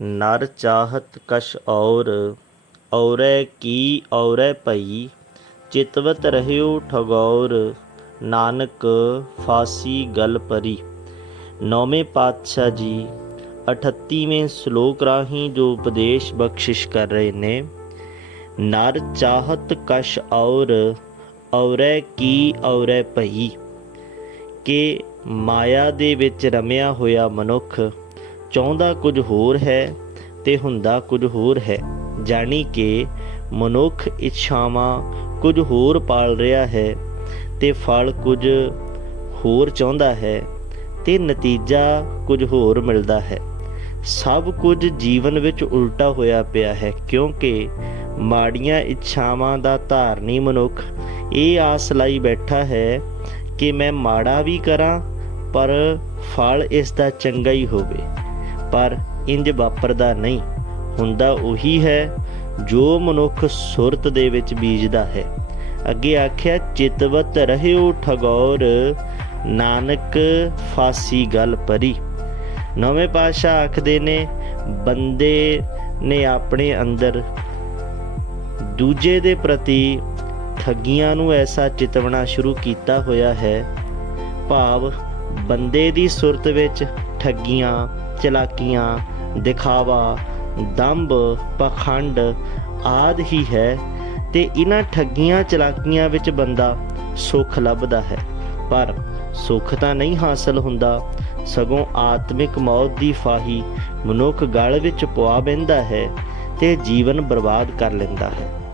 ਨਰ ਚਾਹਤ ਕਛ ਔਰ, ਔਰੈ ਕੀ ਔਰੈ ਭਈ, ਚਿਤਵਤ ਰਹਿਓ ਠਗੌਰ, ਨਾਨਕ ਫਾਸੀ ਗਲ ਪਰੀ। ਨੌਵੇਂ ਪਾਤਸ਼ਾਹ ਜੀ 38ਵੇਂ ਸ਼ਲੋਕ ਰਾਹੀਂ ਜੋ ਉਪਦੇਸ਼ ਬਖਸ਼ਿਸ਼ ਕਰ ਰਹੇ ਨੇ, ਨਰ ਚਾਹਤ ਕਛ ਔਰ, ਔਰੈ ਕੀ ਔਰੈ ਭਈ, ਕਿ ਮਾਇਆ ਦੇ ਵਿੱਚ ਰਮਿਆ ਹੋਇਆ ਮਨੁੱਖ ਚਾਹੁੰਦਾ ਕੁਝ ਹੋਰ ਹੈ ਤੇ ਹੁੰਦਾ ਕੁਝ ਹੋਰ ਹੈ, ਜਾਣੀ ਕਿ ਮਨੁੱਖ ਇੱਛਾਵਾਂ ਕੁਝ ਹੋਰ ਪਾਲ ਰਿਹਾ ਹੈ ਤੇ ਫਲ ਕੁਝ ਹੋਰ ਚਾਹੁੰਦਾ ਹੈ ਤੇ ਨਤੀਜਾ ਕੁਝ ਹੋਰ ਮਿਲਦਾ ਹੈ। ਸਭ ਕੁਝ ਜੀਵਨ ਵਿੱਚ ਉਲਟਾ ਹੋਇਆ ਪਿਆ ਹੈ, ਕਿਉਂਕਿ ਮਾੜੀਆਂ ਇੱਛਾਵਾਂ ਦਾ ਧਾਰਨੀ ਮਨੁੱਖ ਇਹ ਆਸ ਲਈ ਬੈਠਾ ਹੈ ਕਿ ਮੈਂ ਮਾੜਾ ਵੀ ਕਰਾਂ, ਪਰ ਫਲ ਇਸ ਦਾ ਚੰਗਾ ਹੀ ਹੋਵੇ। ਪਰ ਇੰਜ ਵਾਪਰਦਾ ਨਹੀਂ। ਹੁੰਦਾ ਉਹੀ ਹੈ, ਜੋ ਮਨੁੱਖ ਸੁਰਤ ਦੇ ਵਿੱਚ ਬੀਜਦਾ ਹੈ। ਅੱਗੇ ਆਖਿਆ, ਚਿਤਵਤ ਰਹਿਓ ਠਗੌਰ, ਨਾਨਕ ਫਾਸੀ ਗੱਲ ਪਰੀ। ਨਵੇਂ ਪਾਤਸ਼ਾਹ ਆਖਦੇ ਨੇ, ਬੰਦੇ ਨੇ ਆਪਣੇ ਅੰਦਰ ਦੂਜੇ ਦੇ ਪ੍ਰਤੀ ਠੱਗੀਆਂ ਨੂੰ ਐਸਾ ਚਿਤਵਣਾ ਸ਼ੁਰੂ ਕੀਤਾ ਹੋਇਆ ਹੈ। ਭਾਵ ਬੰਦੇ ਦੀ ਸੁਰਤ ਵਿੱਚ ਠੱਗੀਆਂ ਚਲਾਕੀਆਂ, ਦਿਖਾਵਾ, ਦੰਭ, ਪਖੰਡ ਆਦ ਹੀ ਹੈ ਤੇ ਇਹਨਾਂ ਠੱਗੀਆਂ ਚਲਾਕੀਆਂ ਵਿੱਚ ਬੰਦਾ ਸੁੱਖ ਲੱਭਦਾ ਹੈ। ਪਰ ਸੁੱਖ ਤਾਂ ਨਹੀਂ ਹਾਸਲ ਹੁੰਦਾ, ਸਗੋਂ ਆਤਮਿਕ ਮੌਤ ਦੀ ਫਾਹੀ ਮਨੁੱਖ ਗਲ ਵਿੱਚ ਪਵਾ ਬੈਂਦਾ ਹੈ ਤੇ ਜੀਵਨ ਬਰਬਾਦ ਕਰ ਲੈਂਦਾ ਹੈ।